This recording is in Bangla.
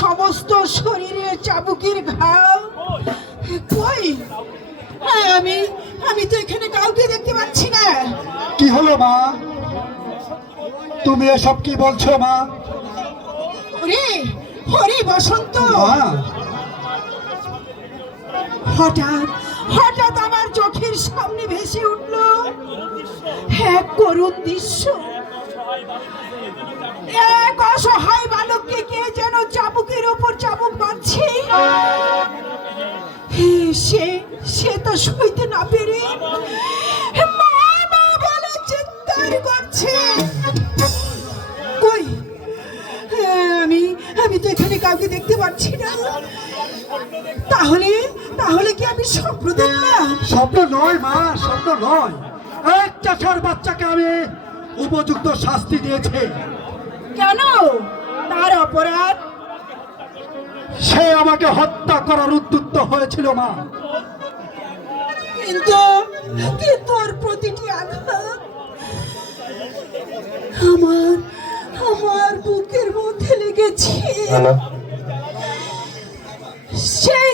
সমস্ত শরীরে চাবুকের ঘাম। কই আমি আমি তো এখানে কাউকে দেখতে পাচ্ছি না। কি হলো মা, তুমি এসব কি বলছো মা? ওরে হরি বসন্ত, মা, হঠাৎ হঠাৎ আমার চোখের সামনে ভেসে উঠল এক করুণ দৃশ্য। এক অসহায় বালককে কে যেন চাবুকের উপর চাবুক মারছে। সে সে তো সইতে না পেরে মা মা বলে চিৎকার করছে। কই আমি আমি তো এখানে কাউকে দেখতে পাচ্ছি না। তাহলে তাহলে কি আমি স্বপ্ন দেখলাম? স্বপ্ন নয় মা, স্বপ্ন নয়। এক চাষার বাচ্চাকে আমি উপযুক্ত শাস্তি দিয়েছে। কেন? তার অপরাধ? সে আমাকে হত্যা করার উদ্যুক্ত হয়েছিল মা। কিন্তু কিন্তু ওর প্রতিটি আঘাত আমার আমার বুকের মধ্যে লেগেছে। সেই